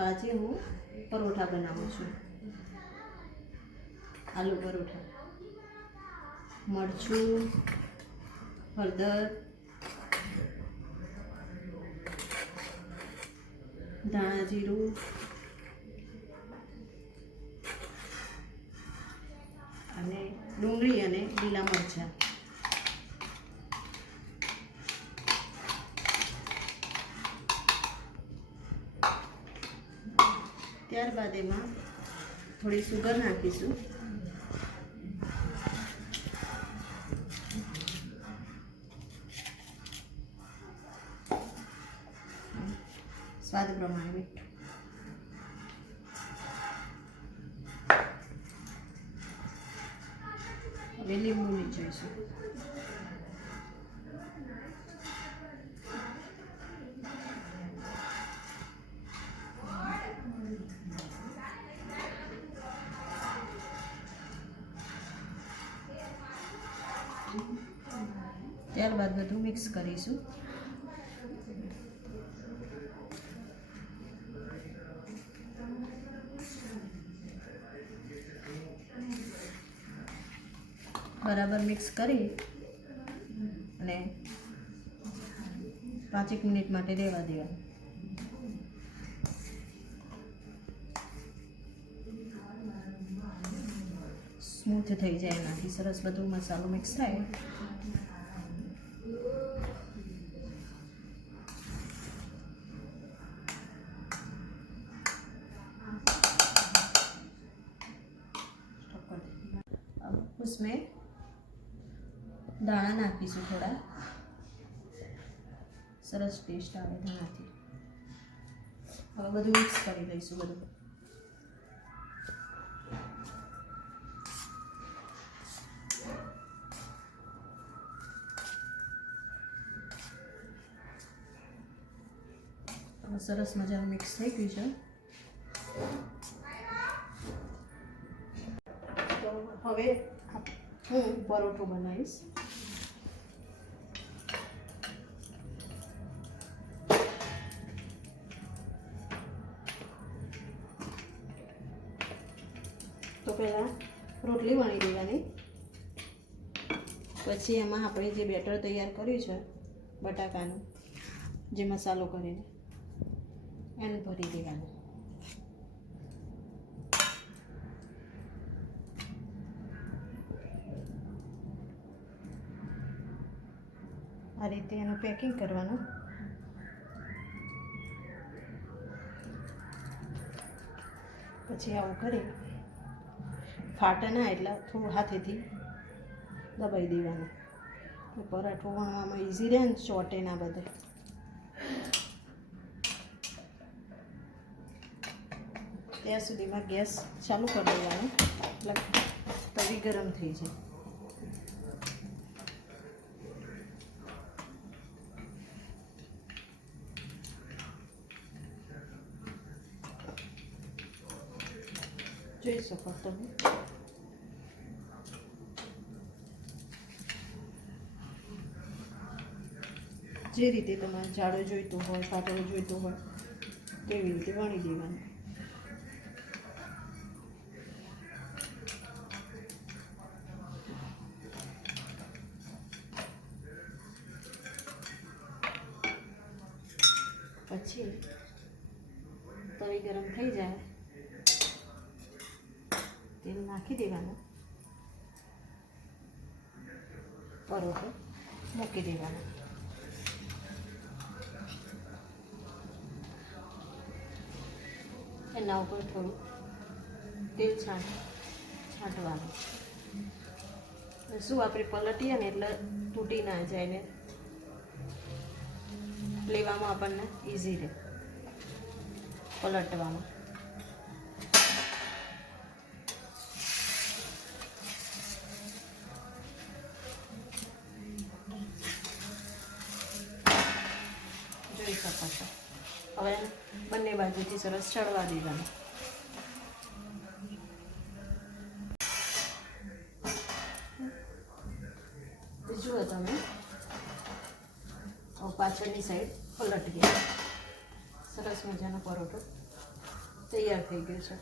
તો આજે હું પરોઠા બનાવું છું, આલુ પરોઠા. મરચું, હળદર, ધાણા જીરું, અને ડુંગળી અને લીલા મરચાં. ત્યારબાદ એમાં થોડી સુગર નાખીશું. સ્વાદ પ્રમાણે મીઠું. હવે લીંબુ નીચોઈશું. ત્યારબાદ બધું મિક્સ કરીશું. બરાબર મિક્સ કરી અને 5 મિનિટ માટે રહેવા દેવાનું. સ્મૂથ થઈ જાય એનાથી સરસ બધું મસાલો મિક્સ થાય. उसमें दाणा नाखीशू थोड़ा, सरस टेस्ट आवे दाणाथी. हवे बधुं मिक्स करी लईशुं. बधुं सरस मजानुं मिक्स थई गयुं छे. तो हवे हूँ परोठो बनावीश. तो पहला रोटली वणी देवानी, पछी एमां आपणे जे बेटर तैयार कर्युं छे बटाकानुं, जे मसालो करीने एने भरी देवानुं. आ रीते एનું પેકિંગ કરવાનું. પછી આવું કરી ફાટે ના એટલે થોડું હાથેથી દબાઈ દેવાનું. પરાઠો વણવામાં ઇઝી રહે ને, ચોટે ના બધે. ત્યાં સુધીમાં ગેસ ચાલુ કરી દેવાનો એટલે તવી ગરમ થઈ જાય. જોઈ શકો તમે. જે રીતે તમારે જાડો જોઈતો હોય, પાતળો જોઈતો હોય તેવી રીતે વણી દેવાનું. પછી તવી ગરમ થઈ જાય, તેલ નાખી દેવાનું, પરોઠો મૂકી દેવાનો. એના ઉપર થોડું તેલ છાંટવાનું. શું આપણે પલટીએ ને એટલે તૂટી ના જાય ને લેવામાં આપણને ઇઝી રહે પલટવામાં. જોઈ શકો છો. હવે બંને બાજુથી સરસ ચડવા દેવાનું. જુઓ તમે, પાછળની સાઈડ પલટી ગયા. સરસ મજાનો પરોઠો તૈયાર થઈ ગયું છે.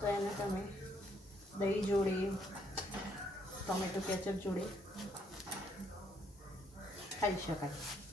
તો એને તમે દહીં જોડે, ટોમેટો કેચઅપ જોડે ખાઈ શકાય.